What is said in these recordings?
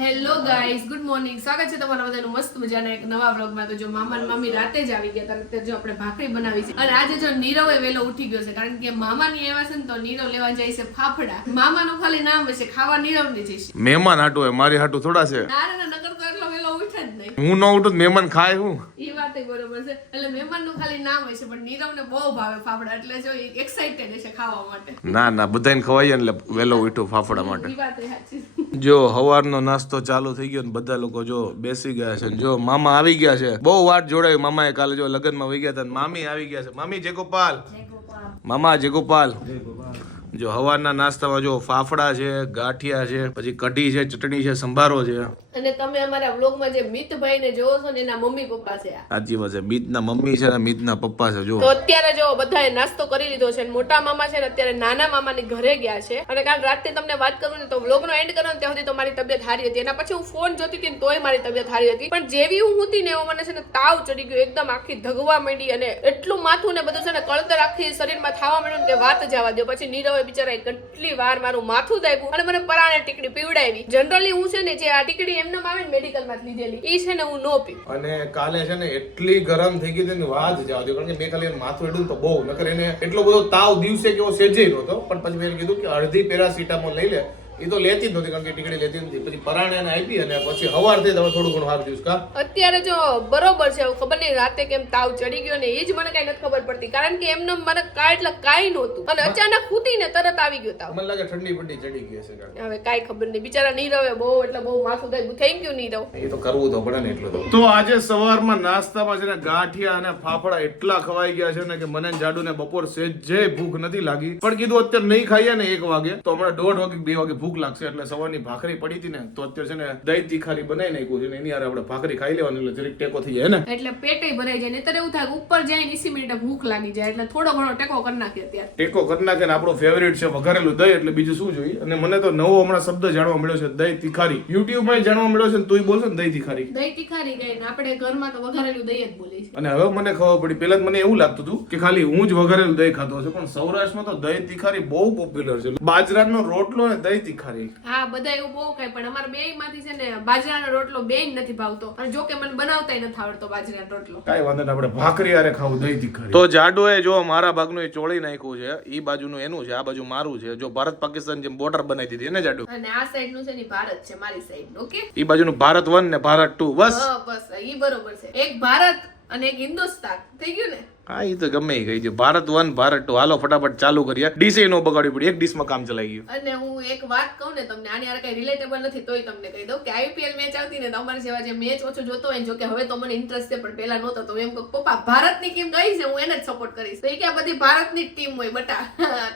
Hello guys good morning સ્વાગત છે તમારા બધાનું મસ્ત મજાના એક નવા વ્લોગમાં તો જો મામા અને મામી રાતે જ આવી ગયા હતા અત્યારે જો આપણે ભાખરી બનાવી છે. અને આજે જો નીરવ વેલો ઉઠી ગયો છે કારણ કે મામાની એવા છે ને તો નીરવ લેવા જાય છે ફાફડા. મામાનું ખાલી નામ હશે ખાવા નીરવ ને જઈશ. મહેમાન હાટું હોય મારી હાટું થોડા છે. ના ના નકર તો એટલો ઉઠે જ નહીં. હું ન ઉઠું મહેમાન ખાય હું? એ વાત બરોબર છે. એટલે મહેમાનનું ખાલી નામ હશે પણ નીરવને બહુ ભાવે ફાફડા. એટલે જો એક્સાઇટેડ હશે ખાવા માટે. ના ના બધાને ખવાય ને એટલે વેલો ઉઠું ફાફડા માટે. એ વાત સાચી જો હવારનો નાસ્તો ચાલુ થઈ ગયો ને બધા લોકો જો બેસી ગયા છે જો મામા આવી ગયા છે. બહુ વાટ જોડાવી મામાએ કાલે જો લગ્નમાં વહી ગયા હતા ને મામી આવી ગયા છે. મામી જયગોપાલ મામા જયગોપાલ જો હવારના નાસ્તામાં જો ફાફડા છે ગાંઠિયા છે પછી કઢી છે ચટણી છે સંભારો છે. અને તમે અમારા વ્લોગમાં જે મિતભાઈને જોવો છો ને એના મમ્મી પપ્પા છે સાચી વાત છે. મીતના મમ્મી છે ને મીતના પપ્પા છે જો તો અત્યારે જો બધાએ નાસ્તો કરી લીધો છે અને મોટા મામા છે ને અત્યારે નાના મામાની ઘરે ગયા છે. અને કાલ રાતે તમને વાત કરું ને તો વ્લોગનો એન્ડ કરો ને ત્યાં સુધી તો મારી તબિયત સારી હતી. એના પછી હું ફોન જોતી હતી તોય મારી તબિયત સારી હતી. પણ જેવી હું હતી ને એવો મને છે ને તાવ ચડી ગયો. એકદમ આખી ધગવા માંડી અને એટલું માથું ને બધું છે ને કળતર આખી શરીરમાં થવા માંડ્યું કે વાત જવા દો પછી નીરવે બિચારાએ કેટલી વાર મારું માથું દાબ્યું અને મને પરાણે ટીકડી પીવડાવી. જનરલી હું છે ને જે આ ટીકડી એમને આવે ને મેડિકલમાં લીધેલી. એ છે ને હું નો પી અને કાલે છે ને એટલી ગરમ થઈ ગઈ તેની વાત જાવ દે. કારણ કે મેં ખાલી માથું એડું તો બહુ. નકર એને એટલો બધો તાવ દિવસે કે એવો સેજે નહોતો. પણ પછી મેં કીધું કે અડધી પેરાસિટામોલ લઈ લે. એ તો લેતી જ નહોતી કારણ કે ટીકડી લેતી નથી પછી પરાણે એને આપી અને પછી હવાર થઈ હવે થોડું ઘણું હાર દિવસ કા? અત્યારે જો બરોબર છે ખબર નહીં રાતે કેમ તાવ ચડી ગયો ને એ જ મને કઈ નથી ખબર પડતી. કારણ કે એમને મને કાંઈ એટલે કાંઈ નહોતું. અને અચાનક ખૂટીને તરત આવી ગયો તાવ. મને લાગે ઠંડી પડી ચડી ગઈ હશે હવે કાંઈ ખબર નહીં. બિચારા નીરવે બહુ એટલે બહુ માથું થાય થેન્ક યુ નીરવ એ તો કરવું તો પડે ને એટલું તો. તો આજે સવારમાં નાસ્તામાં છે ને ગાંઠિયા અને ફાફડા એટલા ખવાઈ ગયા છે ને કે મને ને બપોર બપોર સેજે ભૂખ નથી લાગી. પણ કીધું અત્યારે નહીં ખાઈએ ને એક વાગે તો હમણાં દોઢ વાગે બે વાગે ભૂખ લાગશે એટલે સવારની ભાખરી પડી હતી ને તો અત્યારે છે ને દહીં તીખારી બનાવી નાખ્યું છે ને એની હારે આપણે ભાખરી ખાઈ લેવાની એટલે જરીક ટેકો થઈ જાય ને? એટલે પેટે ભરાઈ જાય નહીતર એવું થાય ઉપર જાય ને ઈસી મિનિટે ભૂખ લાગી જાય એટલે થોડો ઘણો ટેકો કરી નાખીએ અત્યારે. ટેકો કરી નાખે ને આપણો ફેવરેટ છે વઘારેલું દહીં એટલે બીજું શું જોઈએ? અને મને તો નવો હમણાં શબ્દ જાણવા મળ્યો છે દહીં તીખારી. યુટ્યુબમાં જાણવા મળ્યો છે ને તું બોલશે ને દહીં તીખારી. દહીં તીખારી ગઈ ને આપણે ઘરમાં તો વઘારેલું દહીં જ બોલીએ અને હવે મને ખબર પડી પેલા મને એવું લાગતું હતું કે ખાલી હું જ વઘારેલું દહીં ખાતો હશે પણ સૌરાષ્ટ્રમાં તો દહીં તીખારી બહુ પોપ્યુલર છે. બાજરાનો રોટલો અને દહીં તીખારી હા બધા એવું બહુ ખાય પણ અમારા બે માંથી છે ને બાજરાનો રોટલો બે નથી ભાવતો. અને જો કે મને બનાવતા નથી આવડતો બાજરાનો રોટલો. કાંઈ વાંધો નહીં આપણે ભાખરી આરે ખાવું દહીં તીખારી તો જાડુએ જો મારા ભાગનું એ ચોળી નાખ્યું છે એ બાજુનું એનું છે આ બાજુ મારું છે. જો ભારત પાકિસ્તાન જેમ બોર્ડર બનાવી દીધી એને જાડુ. અને આ સાઈડનું છે ને ભારત છે મારી સાઈડ ઓકે એ બાજુનું ભારત વન ને ભારત 2 બસ. બસ એ બરોબર છે. એક ભારત અને એક હિન્દુસ્તાન થઈ ગયું ને? હા એ તો ગમે એ કહી દે ભારત વન ભારત ટુ. હાલો ફટાફટ ચાલુ કરીએ. ડીસે નો બગાડવી પડી. એક ડીશમાં કામ ચલાઈ ગયું. અને હું એક વાત કહું ને તમને આની આરે કઈ રિલેટેબલ નથી તોય તમને કહી દઉં કે આઈપીએલ મેચ આવતી ને તો અમારી જેવા જે મેચ ઓછો જોતો હોય જો કે હવે તો મને ઇન્ટરેસ્ટ છે પણ પહેલા નહોતો તો એમ કહું પપ્પા ભારતની ટીમ ગઈ છે? હું એને જ સપોર્ટ કરીશ. તો એ કે બધી ભારતની જ ટીમ હોય બટા.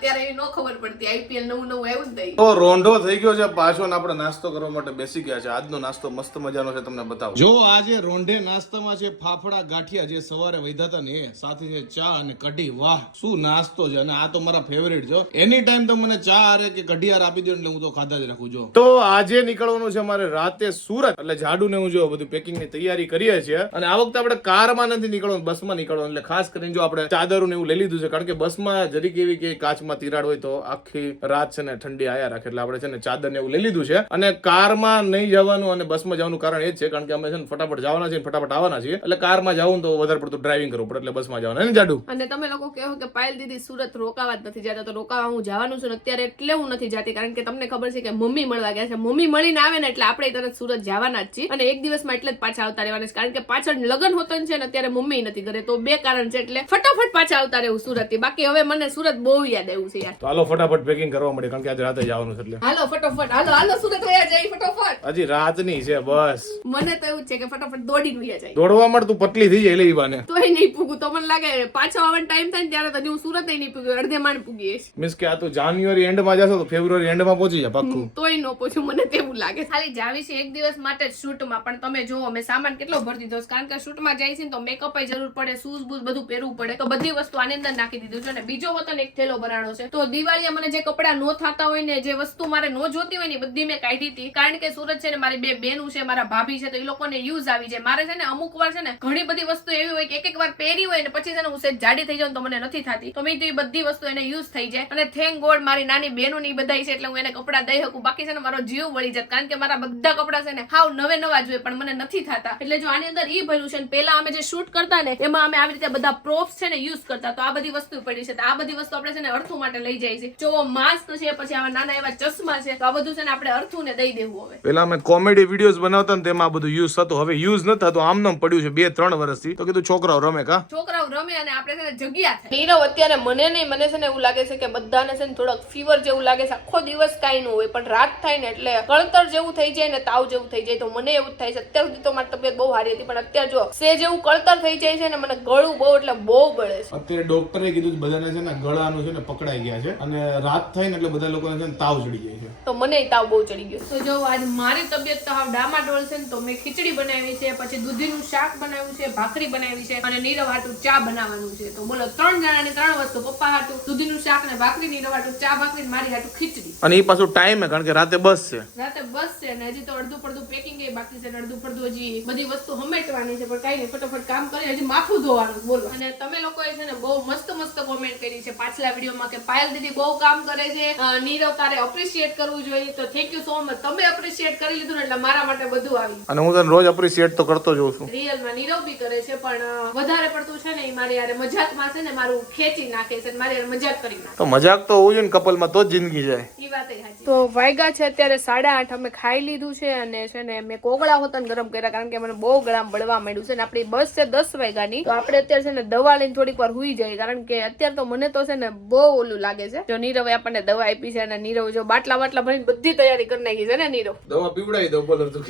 ત્યારે એ નો ખબર પડતી આઈપીએલ નવું નવું આવ્યું જ નહીં તો રોંઢો થઈ ગયો છે પાછો ને આપણે નાસ્તો કરવા માટે બેસી ગયા છે. આજનો નાસ્તો મસ્ત મજાનો છે તમને બતાવું. જો આજે રોંઢે નાસ્તામાં છે ફાફડા ગાંઠિયા જે સવારે વૈધાતા ને એ સાથે છે ચા અને કઢી, વાહ, શું નાસ્તો છે અને આ તો મારા ફેવરેટ છે એની ટાઈમ તો મને ચા આરે કે કઢી આર આપી દો એટલે હું તો ખાધા જ રાખું છું તો આજે નીકળવાનું છે મારે રાતે સુરત, એટલે જાડુ ને હું જો બધું પેકિંગની તૈયારી કરીએ છીએ. અને આ વખતે આપણે કારમાં નથી નીકળવાનું, બસમાં નીકળવાનું, એટલે ખાસ કરીને જો આપણે ચાદરો ને એવું લઈ લીધું છે, કારણ કે બસમાં જરીક એવી કે કાચમાં તિરાડ હોય તો આખી રાત છે ને ઠંડી આયા રાખે, એટલે આપણે છે ને ચાદર ને એવું લઈ લીધું છે. અને કારમાં નહીં જવાનું અને બસમાં જવાનું કારણ એ જ છે, કારણ કે અમે છે ને ફટાફટ જવાના છીએ ફટાફટ આવવાના છીએ. એટલે કારમાં જવું તો વધારે પડતું ડ્રાઇવિંગ કરવું પડે, એટલે બસમાં જવાના. ને જાડુ? અને તમે લોકો કહો કે પાયલ દીદી સુરત રોકાવા જ નથી જતા તો રોકાવા હું જવાનું છું અત્યારે એટલે હું નથી જતી કારણ કે તમને ખબર છે કે મમ્મી મળવા ગયા છે. મમ્મી મળીને આવે ને એટલે આપણે તરત સુરત જવાના જ છીએ. અને એક દિવસમાં એટલે જ પાછા આવતા રહેવાના છે કારણ કે પાછળ લગ્ન હોતન છે ને અત્યારે મમ્મી નથી ઘરે તો બે કારણ છે એટલે ફટાફટ પાછા આવતા રહેવું સુરત બાકી હવે મને સુરત બહુ યાદ આવ્યું છે યાર. તો હાલો ફટાફટ પેકિંગ કરવા મળે કારણ કે આજે રાતે જવાનું છે એટલે. હાલો ફટાફટ હાલો હાલો સુરત વયા જાય ફટાફટ. હજી રાતની છે બસ. મને તો એવું છે કે ફટાફટ દોડીને વયા જાય. દોડવા માટે તું પતલી થઈ જાય એટલે ઈ બાને તોય નહીં પૂગું તો મને લાગે પાછો આવવાનો ટાઈમ થાય ને ત્યારે તો હું સુરત નહીં પૂગ્યું અડધે માંડ પૂગીશ મીન્સ કે આ તો જાન્યુઆરી એન્ડમાં જશો તો ફેબ્રુઆરી એન્ડમાં પહોંચી જાય પાક્કું. તોય ન પૂછું, મને તેવું લાગે. ખાલી જાવી છે એક દિવસ માટે શૂટમાં, પણ તમે જુઓ મેં સામાન કેટલો ભરી દીધો છે? કારણ કે શૂટમાં જાય છે તો મેકઅપ જરૂર પડે શૂઝ બૂઝ બધું પહેરવું પડે. તો બધી વસ્તુ આની અંદર નાખી દીધું છે. અને બીજો વતન એક થેલો ભરાણો છે. તો દિવાળીએ મને જે કપડા નો થતા હોય ને, જે વસ્તુ મારે નો જોતી હોય ને બધી મેં કાઢી હતી. કારણ કે સુરત છે ને, મારી બે બેનું છે, મારા ભાભી છે, તો એ લોકોને યુઝ આવી જાય. મારે છે ને, અમુક વાર છે ને, ઘણી બધી વસ્તુ એવી હોય કે એક એક વાર પહેરી હોય ને, પછી છે ને, હું સેજ જાડી થઈ જાઉં તો મને નથી થતી. તો મેં તો એ બધી વસ્તુ એને યુઝ થઈ જાય. અને થેન્ક ગોડ મારી નાની બેનો ની બધાય છે, એટલે હું એને કપડાં દઈ શકું. બાકી છે ને મારો જીવ વળી જાય કારણ કે મારા બધા કપડાં છે ને હાવ નવે નવા જોઈએ પણ મને નથી થતા. એટલે જો આની અંદર ઈ ભર્યું છે ને પહેલા અમે જે શૂટ કરતા ને એમાં અમે આવી રીતે બધા પ્રોપ્સ છે ને યુઝ કરતા. તો આ બધી વસ્તુ પડી છે. તો આ બધી વસ્તુ આપણે છે ને અર્થું માટે લઈ જાય છે. જો માસ્ક છે પછી આવા નાના એવા ચશ્મા છે તો આ બધું છે ને આપણે અર્થું ને દઈ દેવું હવે. પેલા અમે કોમેડી વિડીયોઝ બનાવતા ને તેમાં આ બધું યુઝ થતું. હવે યુઝ નથી થતું. આમ નામ પડ્યું છે બે ત્રણ વર્ષથી. તો કીધું છોકરાઓ રમે કા? છોકરાઓ રમે અને આપણે છે ને જગ્યા છે નીરવ અત્યારે મને નહીં મને છે ને એવું લાગે છે કે બધાને છે ને થોડોક ફીવર જેવું લાગે છે. આખો દિવસ કાંઈ ન હોય પણ રાત થાય ને એટલે કળતર જેવું થઈ જાય ને તાવ જેવું થઈ જાય. તો મને એવું જ થાય છે. અત્યાર સુધી તો મારી તબિયત બહુ સારી હતી પણ અત્યારે જો સે જેવું કળતર થઈ જાય છે ને મને ગળું બહુ એટલે બહુ બળે છે. અત્યારે ડોક્ટરે કીધું કે બધાને છે ને ગળાનું છે ને પકડાઈ ગયા છે અને રાત થાય ને એટલે બધા લોકોને છે ને તાવ ચડી જાય છે. તો મને તાવ બહુ ચડી ગયો. તો જો આજ મારી તબિયત તો હાવ ડામાડોળ છે ને તો મેં ખીચડી બનાવી છે પછી દૂધીનું શાક બનાવ્યું છે ભાખરી બનાવી છે અને નીરવ હાટું ચા બનાવવાનું છે. તો બોલો ત્રણ જણાની ત્રણ વસ્તુ પપ્પા હાટું દૂધીનું શાક ને ભાખરી નીરવ હાટું ચા ભાખરી મારી હાટું ખીચડી. અને એ પાછું ટાઈમ હે કારણ કે રાતે બસ છે. રાતે બસ છે ને હજી તો અડધું પડધું પેકિંગ એ બાકી છે અડધું પડધું હજી બધી વસ્તુ હમેટવાની છે પણ કઈ નહીં ફટાફટ કામ કરી હજી માથું ધોવાનું બોલો. અને તમે લોકોએ છે ને બહુ મસ્ત મસ્ત કોમેન્ટ કરી છે પાછલા વિડીયોમાં કે પાયલ દીદી બહુ કામ કરે છે નીરવ તારે અપ્રિશિએટ કરવું જોઈએ તો થેન્ક યુ સો મચ તમે અપ્રિશિએટ કરી લીધું ને એટલે મારા માટે બધું આવી અને હું તને રોજ અપ્રિશિએટ તો કરતો જોઉં છું. રિયલમાં નીરવ બી કરે છે પણ વધારે પડતું છે ને એ મારી યાર મજાકમાં છે ને મારું ખેંચી નાખે છે અને મારી હારે મજાક કરી નાખે. તો મજાક તો હોવું જોઈએ ને કપલમાં તો જ જિંદગી જાય. એ વાત તો વાયગા છે અત્યારે સાડા આઠ અમે ખાઈ લીધું છે અને છે ને મેં કોગળા હોતન ગરમ કર્યા કારણ કે મને બહુ ગળામાં બળવા માંડ્યું છે ને આપણી બસ છે દસ વાગ્યાની. તો આપણે અત્યારે છે ને દવા લઈને થોડીક વાર હુઈ જાય કારણ કે અત્યારે તો મને તો છે ને બહુ ઓલું લાગે છે. જો નીરવે આપણને દવા આપી છે અને નીરવ જો બાટલા બાટલા ભરીને બધી તૈયારી કરી નાખી છે ને નીરવ? દવા પીવડાવી દો બોલર તું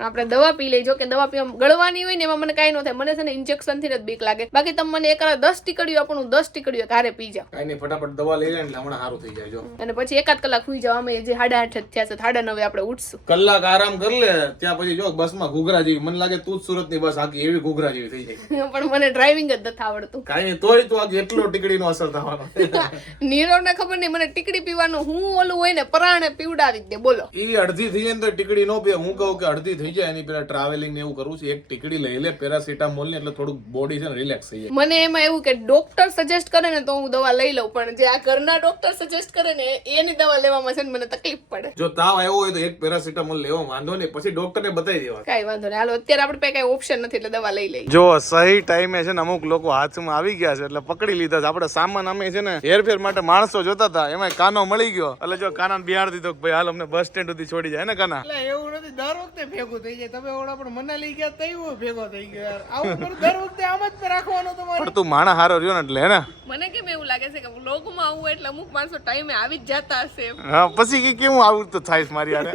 આપણે દવા પી લઈ જો કે દવા પીવા ગળવાની હોય ને એમાં મને કાંઈ ન થાય. મને છે ને ઇન્જેક્શનથી જ બીક લાગે. બાકી તમે મને એકાદ દસ ટીકડીઓ આપણું દસ ટીકડીઓ ઘરે પી જાવ કાંઈ નહીં ફટાફટ દવા લઈ લે એટલે હમણાં સારું થઈ જાય જો. અને પછી એકાદ કલાક સુઈ જાવ અમે જે સાડા આઠ થયા છે. સાડા નવે આપણે ઉઠશું. કલાક આરામ કરી લે ત્યાં પછી જો બસમાં ઘૂઘરા જેવી. મને લાગે તું જ સુરતની બસ આખી એવી ઘૂઘરા જેવી થઈ જાય. પણ મને ડ્રાઇવિંગ જ નથી આવડતું. કાંઈ તોય તું આખી એટલો ટીકડીનો અસર થવાનો. નીરવને ખબર નહીં મને ટીકડી પીવાનું હું ઓલું હોય ને પરાણે પીવડાવી દે બોલો. ઈ અડધી થઈ જાય ને તો ટીકડી નો પીએ હું કહું કે અડધી થઈ જાય એની પેલા ટ્રાવેલિંગ ને એવું કરું છું. એક ટીકડી લઈ લે પેરાસિટામોલ ને એટલે થોડુંક બોડી છે ને રિલેક્સ થઈ જાય. મને એમાં એવું કે ડોક્ટર સજેસ્ટ કરે ને તો હું દવા લઈ લઉં. પણ જે આ ઘરના ડોક્ટર સજેસ્ટ કરે ને એની દવા લેવામાં છે ને મને તકલીફ પડે. જો તાવ આવ્યો હોય તો એક પેરાસિટામોલ લેવો વાંધો નહીં પછી ડોક્ટરને બતાવી દેવા કઈ વાંધો નહીં. હાલો અત્યારે આપણે પાસે કાંઈ ઓપ્શન નથી એટલે દવા લઈ લઈએ. જો સહી ટાઈમે છે ને અમુક લોકો હાથમાં આવી ગયા છે એટલે પકડી લીધા છે. આપણે સામાન અમે છે ને હેરફેર માટે માણસો જોતા હતા. એમાં કાનો મળી ગયો. એટલે જો કાના બિહાર દીધો કે ભાઈ હાલ અમને બસ સ્ટેન્ડ સુધી છોડી જાય ને કાના? એટલે એવું નથી દર વખતે ભેગું થઈ જાય. તમે ઓળા પણ મનાલી ગયા તઈ ભેગો થઈ ગયો યાર. આવું દર વખતે આમ જ રાખવાનો તમારે. પણ તું માણા હારો રહ્યો ને એટલે હે ને? મને કેમ એવું લાગે છે કે વ્લોગમાં આવું એટલે અમુક માણસો ટાઈમે આવી જ જતા હશે. હા પછી કે કેવું આવું તો થાય છે મારી હારે?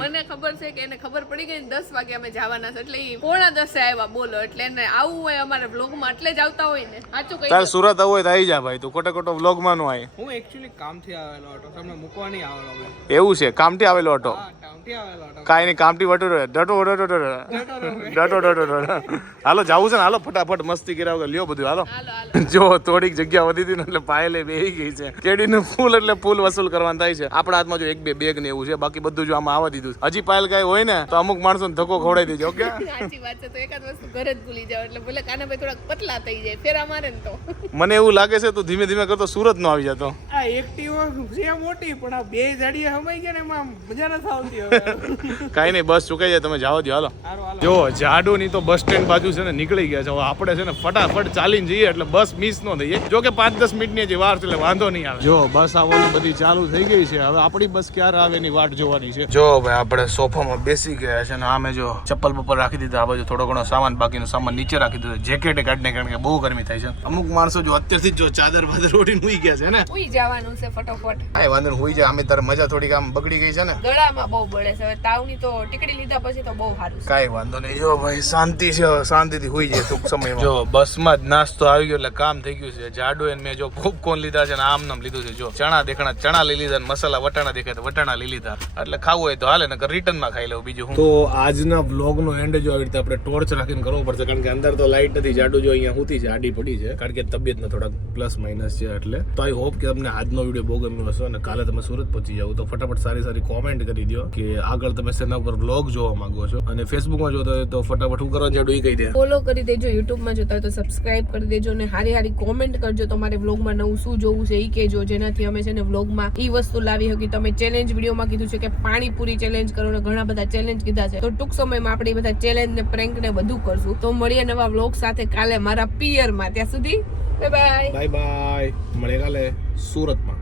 મને ખબર છે કે એને ખબર પડી ગઈ ને દસ વાગે અમે જવાના છે. એટલે ઈ પોણા દસે આવ્યા બોલો. એટલે એને આવું હોય અમારે વ્લોગમાં એટલે જ આવતા હોય ને. સાચું કઈ તાર સુરત આવો હોય તો આવી જા ભાઈ. તું કોટો ખોટો વ્લોગમાં નો આય. હું એકચ્યુઅલી કામથી આવેલો હતો. તમને મૂકવા નહીં આવેલો એવું છે? કામથી આવેલો હતો? હા આવેલો હતો. કાંઈ નહીં કામથી વટો ડટો ડટો ડટો ડટો ડટો ડટો. હાલો જાવું છે ને? હાલો ફટાફટ મસ્તી કર્યા વગર. લ્યો બધું હાલો. હાલો હાલો. જો થોડીક જગ્યા વધી હતી ને એટલે પાયલે બેહી ગઈ છે. કેડીનું ફૂલ એટલે ફૂલ વસૂલ કરવાનું થાય છે. આપણા હાથમાં જો એક બે બેગ ને એવું છે બાકી બધું જો આમાં આવવા દીધું હજી પાયલ કાંઈ હોય ને તો અમુક માણસો ધક્કો ખવડાવી દેજો ઓકે? સાચી વાત છે તો એકાદ વસ્તુ ઘરે જ ભૂલી જાવ એટલે ભલે કાનાભાઈ થોડાક પતલા થઈ જાય ફેરા મારે ને તો. મને એવું લાગે છે તું ધીમે ધીમે કરતો સુરત નો આવી જતો. આ એક્ટિવો છે મોટી પણ આ બે જાડીએ સમાઈ ગયા ને એમાં મજા નથી આવતી હવે. કાંઈ નહીં બસ ચૂકાઈ જાય તમે જાઓ જો હાલો. જો જાડુ ની તો બસ સ્ટેન્ડ બાજુ છે ને નીકળી ગયા છે. હવે આપણે છે ને ફટાફટ ચાલીને જઈએ એટલે બસ મિસ ન થઈએ. જો કે પાંચ દસ મિનિટની જે વાર છે એટલે વાંધો નહીં આવે. જો બસ આવવાની બધી ચાલુ થઈ ગઈ છે. હવે આપણી બસ ક્યારે આવે એની વાટ જોવાની છે. જો ભાઈ આપણે સોફામાં બેસી ગયા છે ને આમે જો ચપ્પલ બપ્પલ રાખી દીધા આ બાજુ થોડો ઘણો સામાન બાકીનો સામાન નીચે રાખી દીધો. જેકેટ કાઢને કારણ કે બહુ ગરમી થાય છે. અમુક માણસો જો અત્યારથી જ જો ચાદર બાદર ઓઢીને ઉઈ ગયા છે ને. ઉઈ જવાનું છે ફટોફટ. કાંઈ વાંધો નહીં હુઈ જાય. અમે તારે મજા થોડીક આમ બગડી ગઈ છે ને? ગળામાં બહુ બળે છે. હવે તાવની તો ટીકડી લીધા પછી તો બહુ સારું કાંઈ વાંધો નહીં. જો ભાઈ શાંતિ છે શાંતિથી હોઈ જાય ટૂંક સમયમાં. જો બસમાં જ નાસ્તો આવી ગયો એટલે કામ થઈ ગયું છે. જાડુ એને મેં જો ખૂબ કોણ લીધા છે ને આમ નામ લીધું છે. જો ચણા દેખણા ચણા લઈ લીધા ને મસાલા વટાણા દેખાય તો વટાણા લઈ લીધા. એટલે ખાવું હોય તો હાલે ને રિટર્નમાં ખાઈ લેવું બીજું તો આજના બ્લોગ નો એન્ડ જો આવી રીતે આપણે ટોર્ચ રાખીને કરવો પડશે કારણ કે અંદર તો લાઈટ નથી જાડુ જો અહીંયા હુતી છે આડી પડી છે. કારણ કે તબિયત ને થોડાક પ્લસ માઇનસ છે એટલે. તો આઈ હોપ કે તમને આજનો વીડિયો બહુ ગમ્યો હશે અને કાલે તમે સુરત પહોંચી જાવ તો ફટાફટ સારી સારી કોમેન્ટ કરી દો કે આગળ તમે શેના ઉપર બ્લોગ જોવા માંગો છો. અને ફેસબુકમાં જોતા હોય તો ફટાફટ હું કરવાનું એ કહી દે. ફોલો કરી દેજો યુટ્યુબમાં જોતા હોય તો સબસ્ક્રાઇબ કરી દેજો અને હારી હારી કોમેન્ટ કરજો તમારે વ્લોગમાં નવું શું જોવું છે એ કહેજો. જેનાથી અમે છે ને વ્લોગમાં એ વસ્તુ લાવી હતી તમે ચેલેન્જ વિડીયોમાં કીધું છે કે પાણીપુરી ચેલેન્જ કરો ને ઘણા બધા ચેલેન્જ કીધા છે. તો ટૂંક સમયમાં આપણે બધા ચેલેન્જ ને પ્રેન્ક ને બધું કરશું. તો મળીએ નવા વ્લોગ સાથે કાલે મારા પિયરમાં ત્યાં સુધી બાય બાય બાય બાય મળે કાલે સુરતમાં.